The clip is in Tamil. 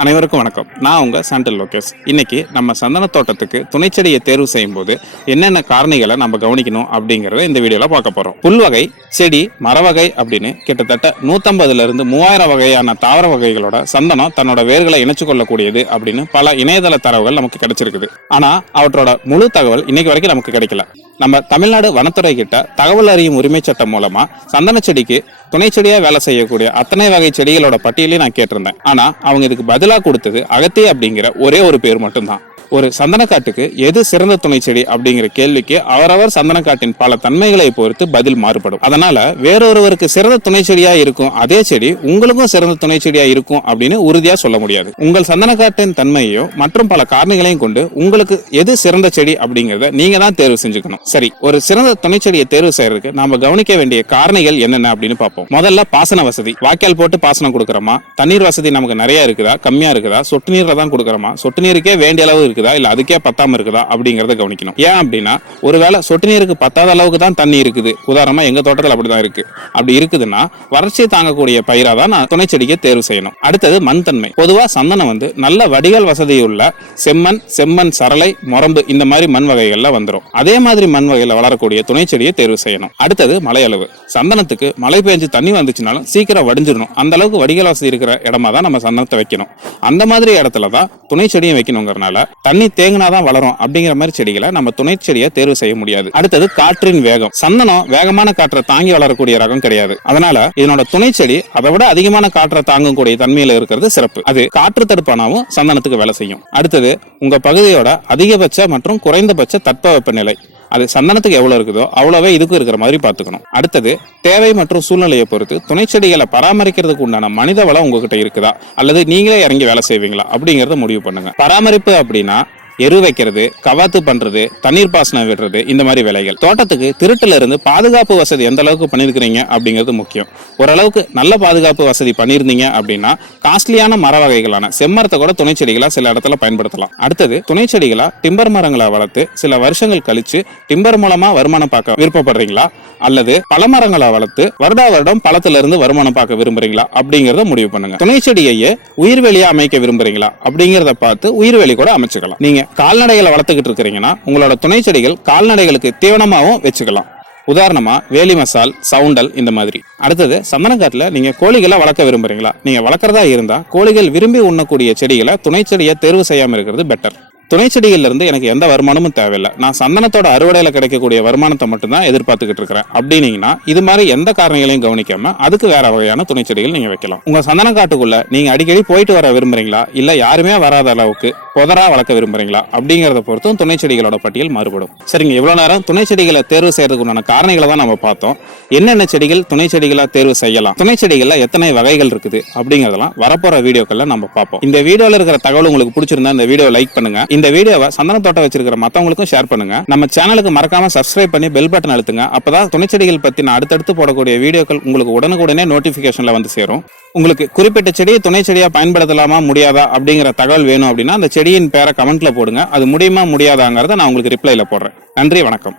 அனைவருக்கும் வணக்கம். நான் உங்கள் சாண்டல் லோகேஷ். இன்னைக்கு நம்ம சந்தன தோட்டத்துக்கு துணைச்செடியை தேர்வு செய்யும் போது என்னென்ன காரணிகளை நம்ம கவனிக்கணும் அப்படிங்கிறத இந்த வீடியோவில் பார்க்க போகிறோம் புல்வகை செடி மரவகை அப்படின்னு கிட்டத்தட்ட நூற்றம்பதுலேருந்து மூவாயிரம் வகையான தாவர வகைகளோட சந்தனம் தன்னோட வேர்களை இணைச்சு கொள்ளக்கூடியது அப்படின்னு பல இணையதள தரவுகள் நமக்கு கிடைச்சிருக்குது. ஆனால் அவற்றோட முழு தகவல் இன்னைக்கு வரைக்கும் நமக்கு கிடைக்கல. நம்ம தமிழ்நாடு வனத்துறை கிட்ட தகவல் அறியும் உரிமை சட்டம் மூலமா சந்தன செடிக்கு துணை செடியா வேலை செய்யக்கூடிய அத்தனை வகை செடிகளோட பட்டியலையும் நான் கேட்டிருந்தேன். ஆனா அவங்க இதுக்கு பதிலா கொடுத்தது அகத்தி அப்படிங்கிற ஒரே ஒரு பேர் மட்டும்தான். ஒரு சந்தனக்காட்டுக்கு எது சிறந்த துணை செடி அப்படிங்கிற கேள்விக்கு அவரவர் சந்தனக்காட்டின் பல தன்மைகளை பொறுத்து பதில் மாறுபடும். அதனால வேறொருவருக்கு சிறந்த துணை செடியா இருக்கும் அதே செடி உங்களுக்கும் சிறந்த துணை செடியா இருக்கும் அப்படின்னு உறுதியா சொல்ல முடியாது. உங்கள் சந்தனக்காட்டின் தன்மையையும் மற்றும் பல காரணிகளையும் கொண்டு உங்களுக்கு எது சிறந்த செடி அப்படிங்கறத நீங்க தான் தேர்வு செஞ்சுக்கணும். சரி ஒரு சிறந்த துணை செடியை தேர்வு செய்யறதுக்கு நாம கவனிக்க வேண்டிய காரணிகள் என்னென்ன அப்படின்னு பார்ப்போம். முதல்ல பாசன வசதி. வாய்க்கால் போட்டு பாசனம் கொடுக்குறோமா? தண்ணீர் வசதி நமக்கு நிறைய இருக்குதா? கம்மியா இருக்குதா? சொட்டு நீர்ல தான் கொடுக்குறோமா? சொட்டு நீருக்கே வேண்டிய அளவு இருக்குதா? இல்லை அதுக்கே பத்தாமல் இருக்குதா? அப்படிங்கறத கவனிக்கணும். ஏன் அப்படின்னா ஒருவேளை சொட்டு நீருக்கு பத்தாத அளவுக்கு தான் தண்ணி இருக்குது. உதாரணமாக எங்கள் தோட்டத்தில் அப்படி தான் இருக்குது அப்படி இருக்குதுன்னா வறட்சியை தாங்கக்கூடிய பயிராக தான் நான் துணை செடிக்கு தேர்வு செய்யணும். அடுத்தது மண் தன்மை பொதுவாக சந்தனம் வந்து நல்ல வடிகால் வசதியுள்ள செம்மண் செம்மண் சரளை மொரம்பு இந்த மாதிரி மண் வகைகளில் வந்துடும் அதே மாதிரி மண் வகையில் வளரக்கூடிய துணை செடியை தேர்வு செய்யணும். அடுத்தது மழை அளவு சந்தனத்துக்கு மழை பெஞ்சு தண்ணி வந்துச்சுனாலும் சீக்கிரம் வடிஞ்சிடணும். அந்த அளவுக்கு வடிகால் வசதி இருக்கிற இடமா தான் நம்ம சந்தனத்தை வைக்கணும். அந்த மாதிரி இடத்துல தான் துணை செடியும் வைக்கணுங்கிறனால தண்ணி தேங்கினாதான் வளரும் அப்படிங்கிற மாதிரி செடிகளை நம்ம துணை செடியை தேர்வு செய்ய முடியாது. அடுத்தது காற்றின் வேகம். சந்தனம் வேகமான காற்றை தாங்கி வளரக்கூடிய ரகம் கிடையாது. அதனால இதனோட துணை செடி அதை விட அதிகமான காற்றை தாங்கக்கூடிய தன்மையில இருக்கிறது சிறப்பு. அது காற்று தடுப்பானாவும் சந்தனத்துக்கு வேலை செய்யும். அடுத்தது உங்க பகுதியோட அதிகபட்ச மற்றும் குறைந்தபட்ச தட்பவெப்பநிலை. அது சந்தனத்துக்கு எவ்வளவு இருக்குதோ அவ்வளவே இதுக்கும் இருக்கிற மாதிரி பார்த்துக்கணும். அடுத்தது தேவை மற்றும் சூழ்நிலையை பொறுத்து துணை செடிகளை பராமரிக்கிறதுக்கு உண்டான மனித வளம் உங்ககிட்ட இருக்குதா? அல்லது நீங்களே இறங்கி வேலை செய்வீங்களா? அப்படிங்கறத முடிவு பண்ணுங்க. பராமரிப்பு அப்படின்னா எரு வைக்கிறது கவாத்து பண்றது தண்ணீர் பாசனம் விடுறது இந்த மாதிரி வேலைகள். தோட்டத்துக்கு திருட்டுல இருந்து பாதுகாப்பு வசதி எந்த அளவுக்கு பண்ணிருக்கிறீங்க அப்படிங்கிறது முக்கியம். ஓரளவுக்கு நல்ல பாதுகாப்பு வசதி பண்ணியிருந்தீங்க அப்படின்னா காஸ்ட்லியான மர வகைகளான செம்மரத்தை கூட துணை செடிகளா சில இடத்துல பயன்படுத்தலாம். அடுத்தது துணை செடிகளா டிம்பர் மரங்களை வளர்த்து சில வருஷங்கள் கழிச்சு டிம்பர் மூலமா வருமானம் பார்க்க விருப்பப்படுறீங்களா? அல்லது பழமரங்களை வளர்த்து வருடா வருடம் பழத்துல இருந்து வருமானம் பார்க்க விரும்புறீங்களா? அப்படிங்கறத முடிவு பண்ணுங்க. துணை செடியையே உயிர்வெளியா அமைக்க விரும்புறீங்களா? அப்படிங்கறத பார்த்து உயிர்வெளி கூட அமைச்சுக்கலாம். நீங்க கால்நடைகளை வளர்த்துக்கிட்டு இருக்கிறீங்கன்னா உங்களோட துணை செடிகள் கால்நடைகளுக்கு தீவனமாகவும் வச்சுக்கலாம். உதாரணமா வேலி மசால் சவுண்டல் இந்த மாதிரி. அடுத்தது சந்தனக்காட்டில் நீங்க கோழிகளை வளர்க்க விரும்புறீங்களா? நீங்க வளர்க்குறதா இருந்தா கோழிகள் விரும்பி உண்ணக்கூடிய செடிகளை துணை செடியை தேர்வு செய்யாமல் இருக்கிறது பெட்டர் துணை செடிகள்ல இருந்து எனக்கு எந்த வருமானமும் தேவையில்லை. நான் சந்தனத்தோட அறுவடையில கிடைக்கக்கூடிய வருமானத்தை மட்டும்தான் எதிர்பார்த்துக்கிட்டு இருக்கிறேன். அப்படின்னீங்கன்னா இது மாதிரி எந்த காரணங்களையும் கவனிக்காம அதுக்கு வேற வகையான துணை செடிகள் நீங்க வைக்கலாம். உங்க சந்தன காட்டுக்குள்ள நீங்க அடிக்கடி போயிட்டு வர விரும்புறீங்களா? இல்ல யாருமே வராத அளவுக்கு புதரா வளர்க்க விரும்புறீங்களா? அப்படிங்கறத பொறுத்தும் துணை செடிகளோட பட்டியல் மாறுபடும். சரிங்க இவ்வளவு நேரம் துணை செடிகளை தேர்வு செய்யறதுக்கு உண்டான காரணிகளை தான் நம்ம பார்த்தோம். என்னென்ன செடிகள் துணை செடிகளா தேர்வு செய்யலாம்? துணை செடிகள்ல எத்தனை வகைகள் இருக்குது? அப்படிங்கறதெல்லாம் வரப்போற வீடியோக்கள்ல நம்ம பார்ப்போம். இந்த வீடியோல இருக்கிற தகவல் உங்களுக்கு பிடிச்சிருந்தா இந்த வீடியோ லைக் பண்ணுங்க. இந்த வீடியோவை சந்தன தோட்டம் வச்சிருக்கிற மத்தவங்களுக்கும் ஷேர் பண்ணுங்க. நம்ம சேனலுக்கு மறக்காம சப்ஸ்கிரைப் பண்ணி பெல் பட்டன் அழுத்துங்க. அப்பதான் துணை செடிகள் பத்தி நான் அடுத்தடுத்து போடக்கூடிய வீடியோக்கள் உங்களுக்கு உடனுக்குடனே நோட்டிபிகேஷன்ல வந்து சேரும். உங்களுக்கு குறிப்பிட்ட செடியை துணை செடியா பயன்படுத்தலாமா முடியாதா அப்படிங்கிற தகவல் வேணும் அப்படின்னா அந்த செடியின் பேரை கமெண்ட்ல போடுங்க. அது முடியுமா முடியாதாங்கிறத நான் உங்களுக்கு ரிப்ளைல போடுறேன். நன்றி வணக்கம்.